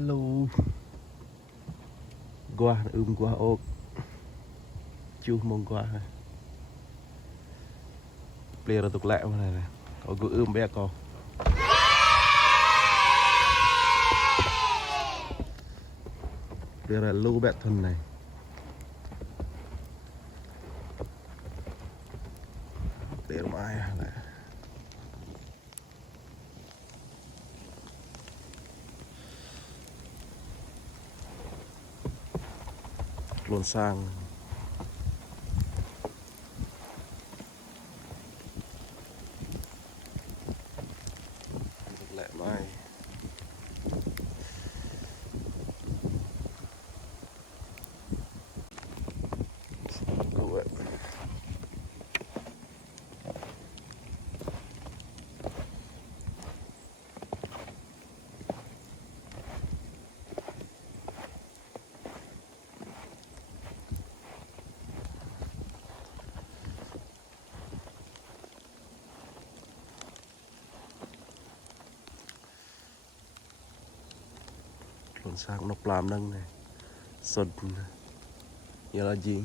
Hello. Qua qua ô chu mong qua ple ra tục lẹ này này có cứ bé có ple ra lưu bé thân này ple ai lại luôn sang lẹ mai luôn sang nó làm nâng này sod như là gì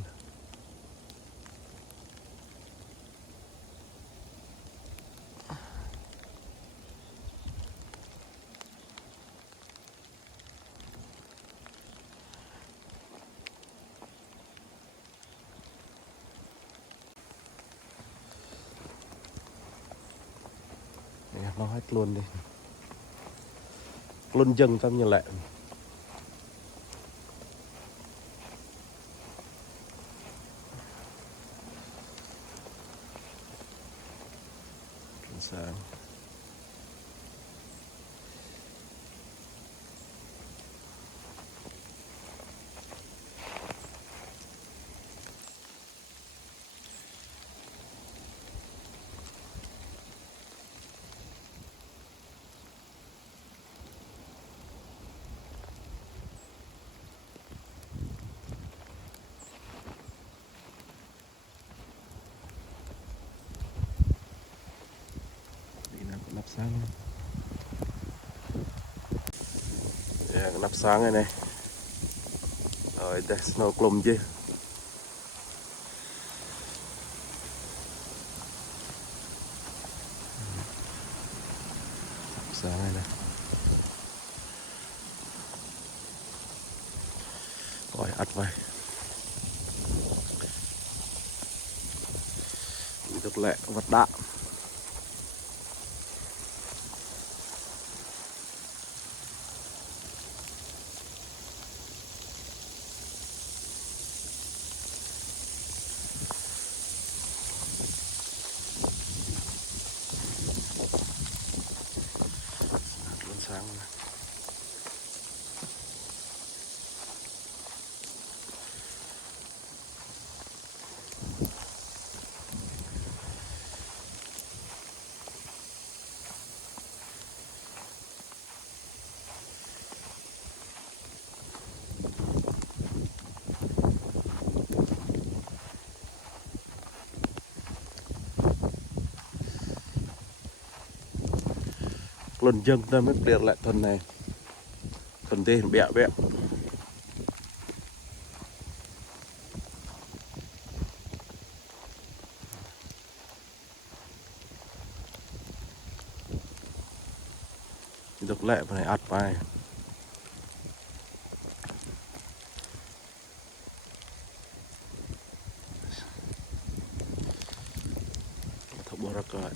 nó hết luôn đi luôn dừng trong như lẹ sáng nắp sáng yeah, nắp sáng này này rồi để snow clum chứ nắp sáng này này rồi ắt vậy được lẹ vật đạm sáng này. Lần dân ta mới liệt lại thân này thân tên bẹ bẹ được lẹ vào này ạt vai thọ bò ra cởi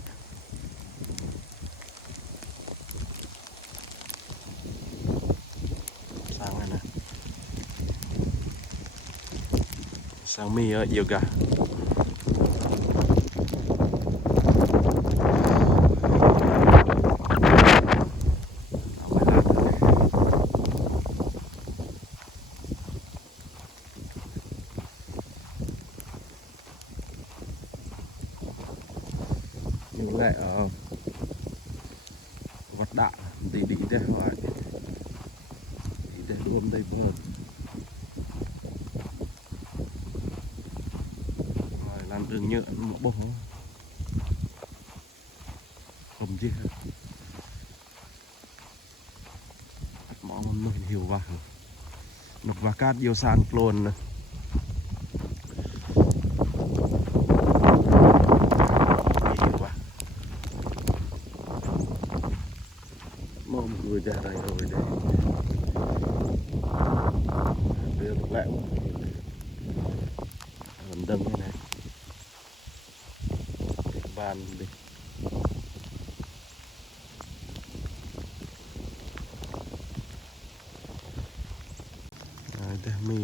sáng này nè sáng mi ở yoga như lại ở vật đạn thì đi đây hỏi đi đây luôn đây bơm rồi làm đường nhựa một bông không chứ mỏ nó hiểu vào nục và cát yêu san plôn nè hiểu vào mong người ra đây rồi đây đưa một lại mình đâm cái này bàn đi đây mì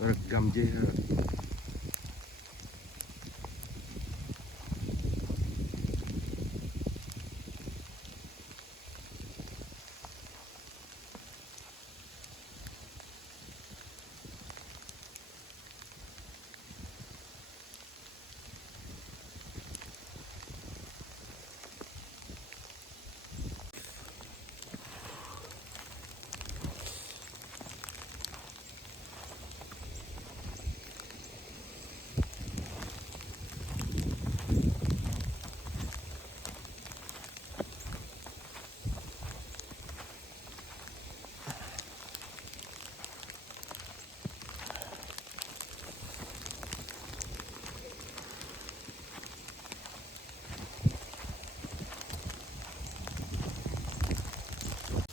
rekam je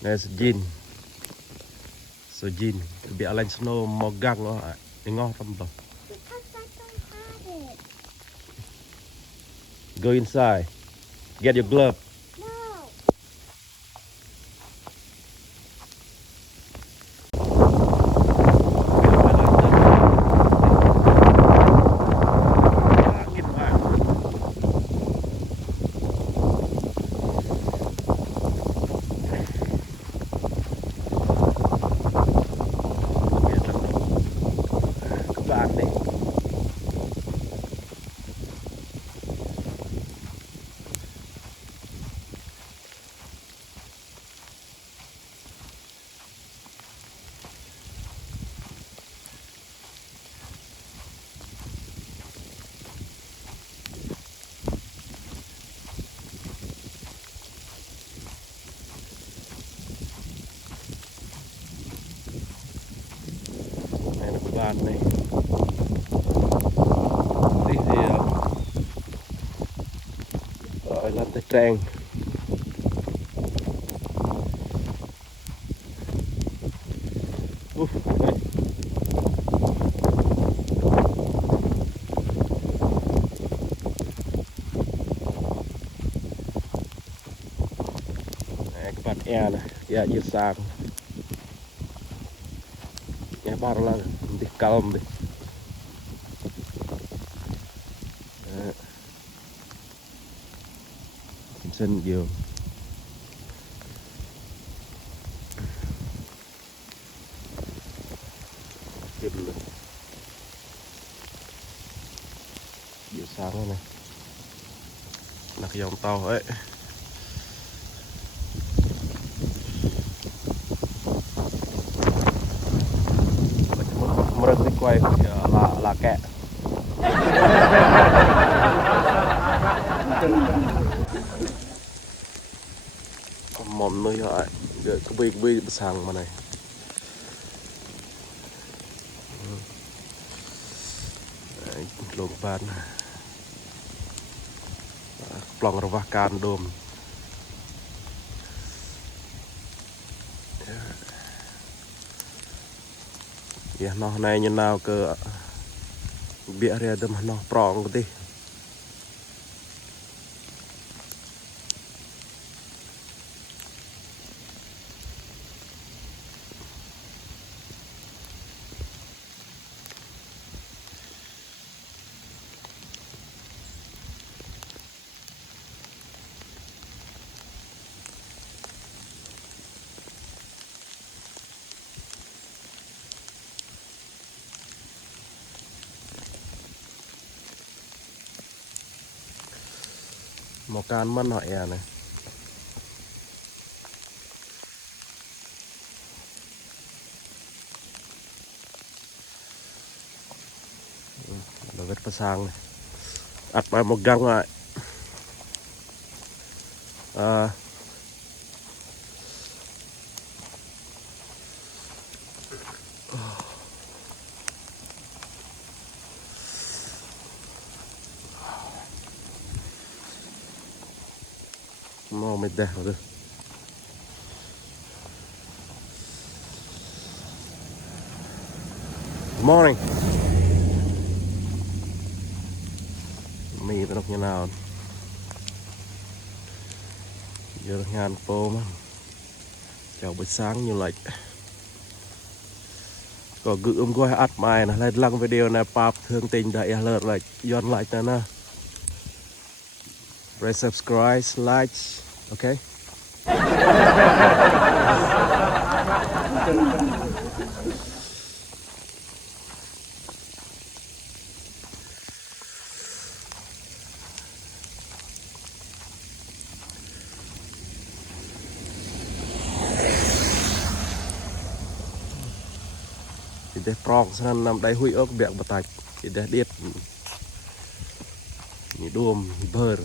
Nes jin so jin bị alain snow mogang nó ngó tâm bờ go inside get your glove bàn này đi thì gọi là tay trang đây. Đấy, các bạn e này e như sang e bar là đi calm đi sân giường tiếp luôn giờ sáng rồi này là cái dòng tàu ấy một lần quay là kẹ mồm nơi họ giờ có bị sang mà này lồng ban plong rova can đôm ya nó này như nào cơ bịa ra đâm nó prong cái đi một can măn hỏi này là vết phá sang này ắt bài một găng lại nó mệt đẹp rồi. Good morning. Mì nó như nào? Giờ ngàn po mà. Chào buổi sáng như lệch. Có gửi qua ắt mai nè, lên lăng video này pap thương tình đại alert lại yon lại nè nè. Press subscribe, like, okay? Thì để prong sang nằm đây hui ốc bẹc bật tạch thì để điết nhị đuông bờ